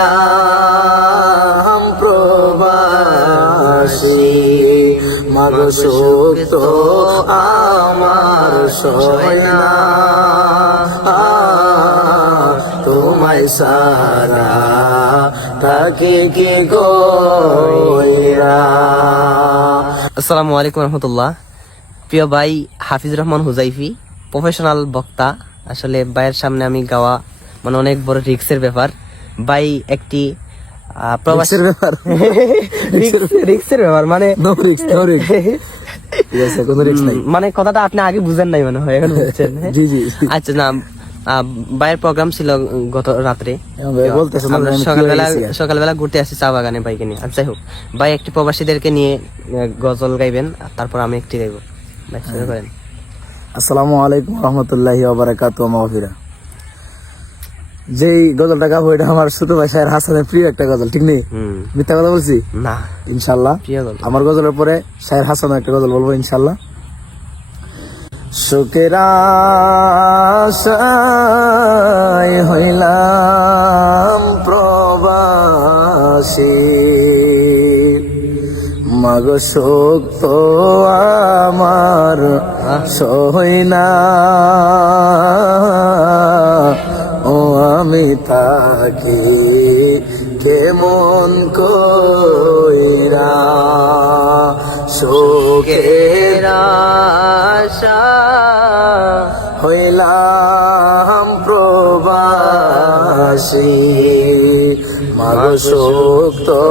হইলাম প্রবাসী, মাগো সুখ তো আমার সয় না, তোমায় সারা তাকে কি কইরা। আসসালামু আলাইকুম রহমতুল্লাহ। প্রিয় ভাই হাফিজ রহমান হুজাইফি, প্রফেশনাল বক্তা। আসলে ভাইয়ের সামনে আমি গাওয়া মানে অনেক বড় রিক্সের ব্যাপার। ভাই একটি প্রবাসের ব্যাপার, রিক্সের ব্যাপার মানে নো রিক্স, নো রিক্স, কোনো রিক্স নাই, মানে কথাটা আপনি আগে বুঝেন নাই মনে হয়, এখন বুঝছেন। জি জি। আচ্ছা, না ভাইয়ের প্রোগ্রাম ছিল গত রাত্রে, বলতেছেন আমরা সকালবেলা ঘুরতে আসি চা বাগানে বাইকে নিয়ে। আচ্ছা, হোক ভাই একটি প্রবাসীদেরকে নিয়ে গজল গাইবেন, তারপর আমি একটি গাইবো। ভাই শুরু করেন। আসসালামু আলাইকুম রহমতুল্লাহি ওয়া বারাকাতুহু। মাগফিরা। যেই গজলটা গাবো এটা আমার ছোট ভাই শায়ের হাসানের প্রিয় একটা গজল, ঠিক নেই? মিথ্যা কথা বলছি না, ইনশাআল্লাহ। প্রিয় গজল। আমার গজলের পরে শায়ের হাসানের একটা গজল বলবো ইনশাআল্লাহ। শোকের আশায় হইলাম প্রবাসী, মাগো শোক তো আমার সই না, ও আমি তাকে কেমন কইরা। শোকের আশা হইলাম প্রবাসী, মাগো শোক তো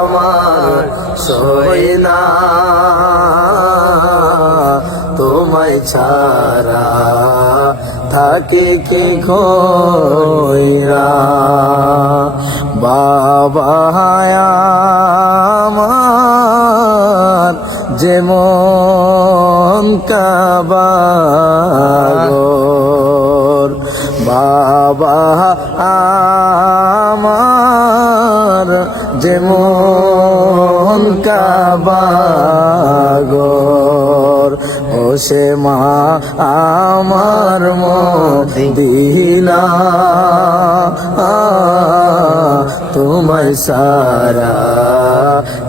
আমার সই না, তোমায় ছাড়া থাকে কি কইরা। বাবা আমার যেমন কাবাগর, বাবা আমার যেমন কাবাগর, ও সে মা আমার মদিনা, তোমায় সারা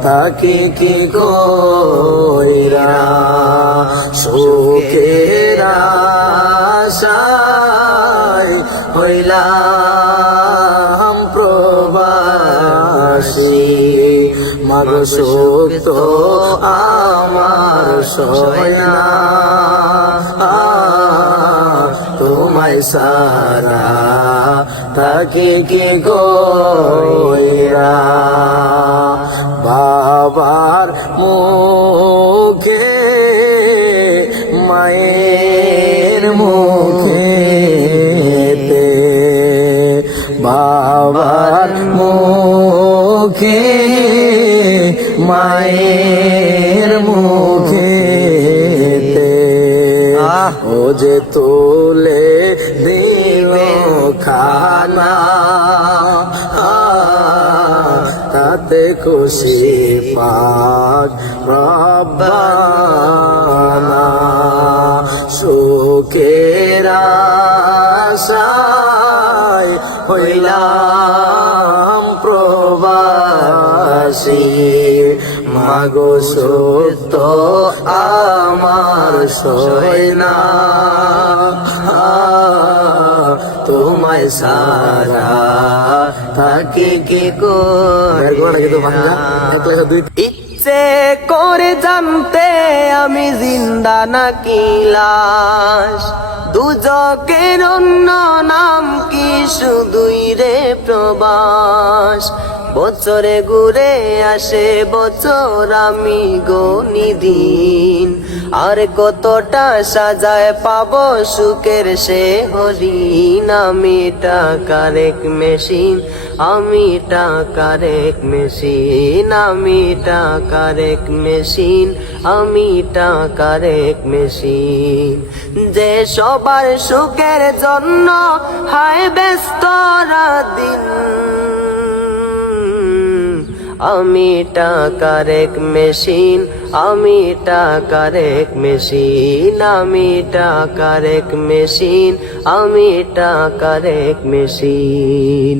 তাকে কি কইরা। সুখের আশায় হইলাম প্রবাসী, মাগো সুখ তো আমার সয় না, তোমায় সারা তাকে কি কইরা। বাবার মুখে মায়ের মুখে, বাবার মুখে মায়ের মুখে, ও যে তোলে দিল খানা, তাতে খুশি পাক রব্বানা। সুখের আশায় হইলাম প্রবাসী, মাগো সত্য আমার সয় না, তোমায় সারা তাকে কি কইরা। ইচ্ছে করে জানতে আমি জিন্দা নাকি লাশ, দুজকের অন্য নাম কি শুধুই রে প্রবাস। বছরে ঘুরে আসে বছর, আমি গনি দিন, আর কতটা সাজায় পাবো সুখের সে হরিণ। আমি টাকার এক মেশিন, আমি টাকার এক মেশিন, আমি টাকার এক মেশিন, আমি টাকার এক মেশিন। যে সবার সুখের জন্য হায় ব্যস্ত রাত দিন, আমি টাকার এক মেশিন, আমি টাকার এক মেশিন, আমি টাকার এক মেশিন, আমি টাকার এক মেশিন।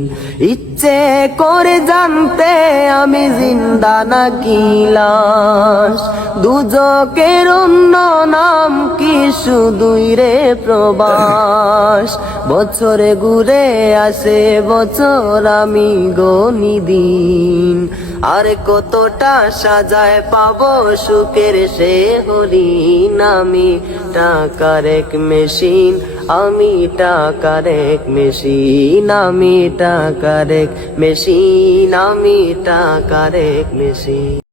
ইচ্ছে করে জানতে আমি জিন্দা নাকি লাশ, দুজকের অন্য নাম কি শুধুই রে প্রবাস। বছরে ঘুরে আসে বছর, আমি গনি দিন, আর কতটা সাজায় পাবো সুখের সে হরিণ। আমি টাকার এক মেশিন, আমি টাকার এক মেশিন, আমি টাকার এক মেশিন, আমি টাকার এক মেশিন।